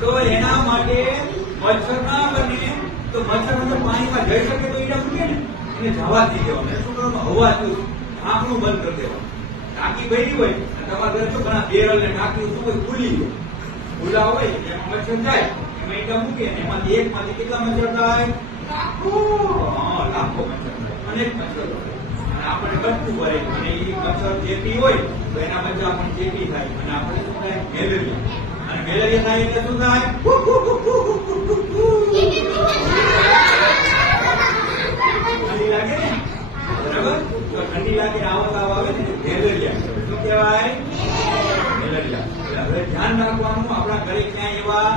તો એના માટે મચ્છર ના બને તો મચ્છર અંદર પાણીમાં જઈ શકે તો ઈડા મૂકે ને એને જવા દઈ દેવાનું. શું કરવાનું? હવા ઢાંકણું બંધ કરી દેવાનું. ટાંકી ભરી હોય તમારા ઘરે તો ઘણા બેરલ ને ટાંકી શું હોય ખુલ્લી હોય, ખુલ્લા હોય એમાં મચ્છર જાય, એમાં ઈડા મૂકે એમાંથી એકમાંથી કેટલા મચ્છર થાય? લાખો મચ્છર થાય, અનેક મચ્છર થાય. અને આપણે બચવું પડે અને એ મચ્છર ચેપી હોય તો એના બચ્ચા આપણને ચેપી થાય અને આપણે શું થાય? મેલેરિયા. અને મેલેરિયા થાય એટલે શું થાય? ઠંડી લાગે ને, બરાબર? જો ઠંડી લાગે આવત આવે ને મેલેરિયા. શું કહેવાય? મેલેરિયા. હવે ધ્યાન રાખવાનું, આપણા ઘરે ક્યાંય એવા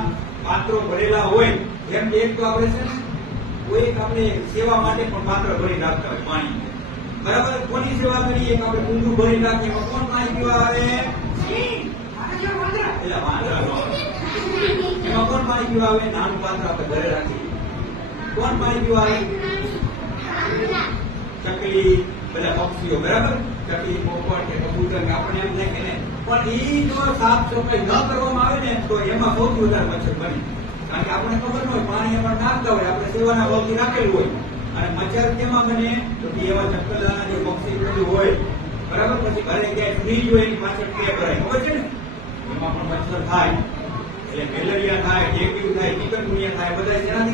પાત્રો ભરેલા હોય, જેમ કે એક તો આપણે છે ને કોઈ એક આપણે સેવા માટે પણ પાત્ર ભરી રાખતા હોય પાણી, બરાબર? કોની સેવા કરીએ? એક આપણે ઊંધું ભરી રાખીએ, એમાં કોણ પાણી પીવા આવે? એટલે વાંદરા નો. એમાં કોણ પાણી પીવા આવે? નાનું પાત્ર આપણે ઘરે રાખીએ. કોણ પાણી પીવા આવે? ચકલી, બધા પક્ષીઓ, બરાબર? ચકલી, પોપટ કે કબૂતર કે આપણે એમ નાખે ને, પણ એ જો સાફ સફાઈ ન કરવામાં આવે ને તો એમાં સૌથી વધારે મચ્છર બને. કારણ કે આપણે ખબર ન હોય, પાણી એમાં નાખતા હોય, આપણે સેવાના ભાવથી રાખેલું હોય અને મચ્છર કેમાં બને? તો એવા ચકલાના જે પક્ષી બધું હોય, બરાબર? પછી ઘરે ક્યાંય ફ્રીજ હોય એની પાછળ કે ભરાય, ખબર છે ને? એમાં પણ મચ્છર થાય એટલે મેલેરિયા થાય, ડેન્ગ્યુ થાય, ચિકનગુનિયા થાય, બધા એનાથી